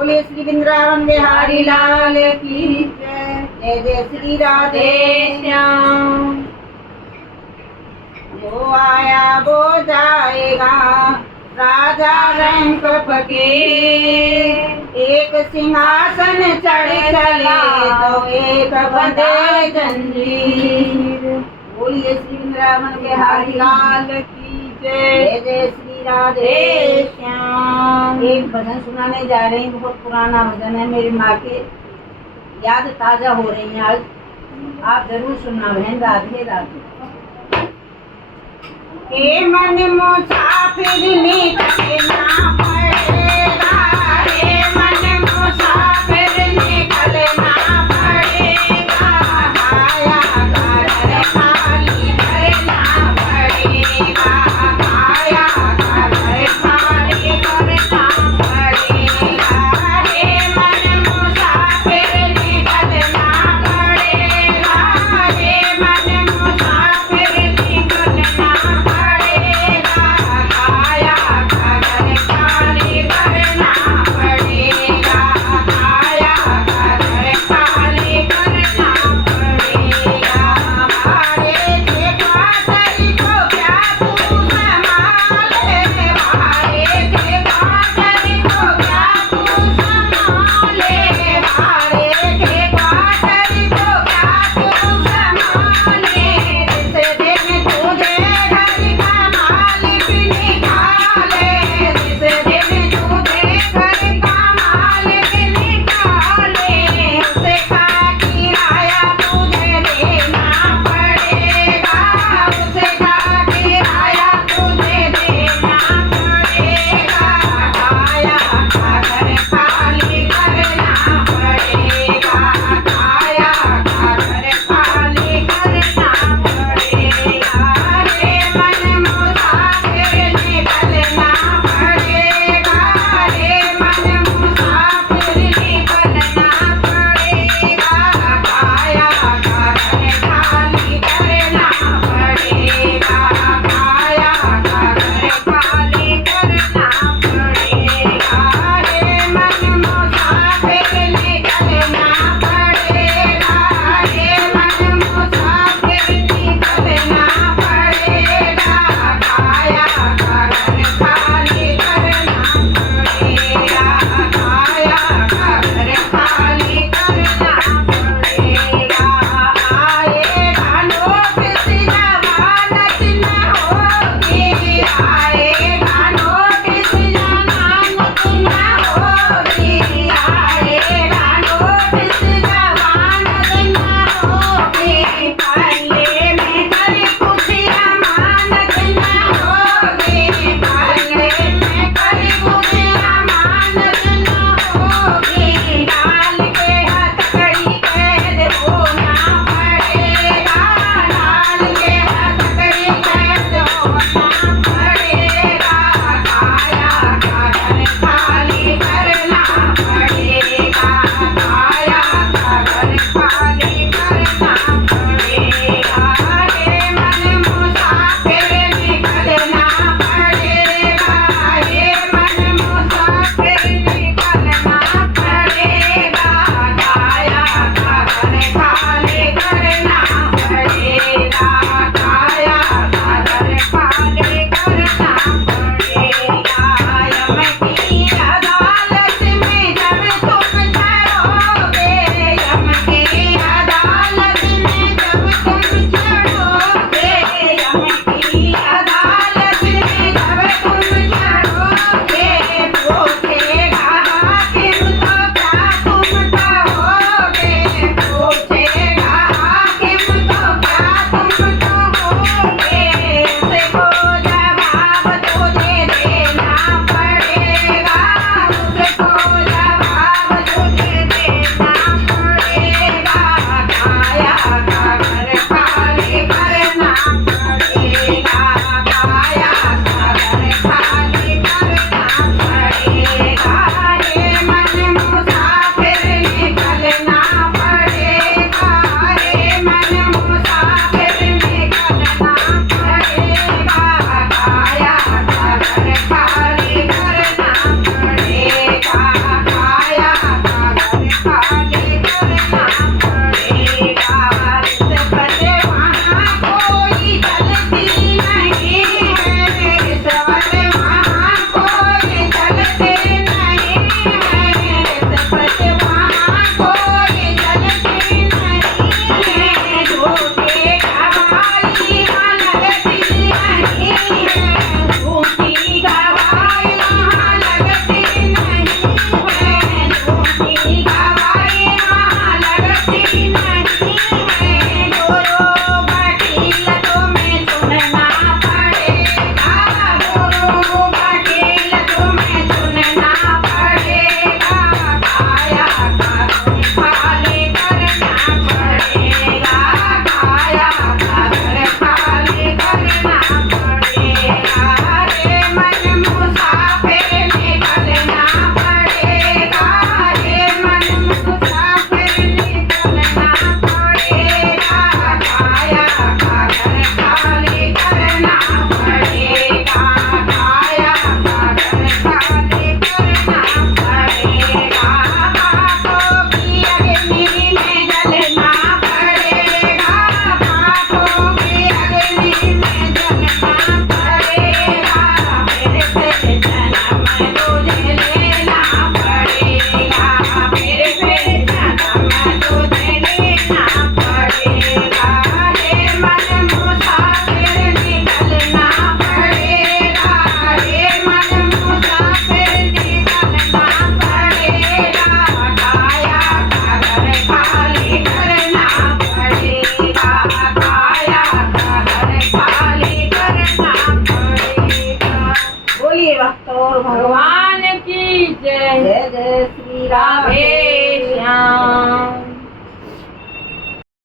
बोलिए श्री वृंदावन बिहारी लाल की जय। जय जय श्री राधे श्याम। जो आया वो जाएगा, राजा रंग फकीर। एक सिंहासन चढ़ चले तो एक बंधे जंजीर। बोलिए श्री वृंदावन बिहारी लाल की जय। जय जय श्री राधे श्याम। एक भजन सुनाने जा रही हूँ, बहुत पुराना भजन है, मेरी माँ के याद ताजा हो रही है आज, आप जरूर सुनना बहन। राधे राधे। हे मन मुसाफिर निकलना पड़ेगा, हे मन मुसाफिर निकलना पड़ेगा। आया घर खाली करना पड़ेगा, आया घर खाली करना पड़ेगा। हे मन मुसाफिर निकलना पड़ेगा, हे मन मुसाफिर निकलना पड़ेगा। आया घर जय जय श्री राधे श्याम।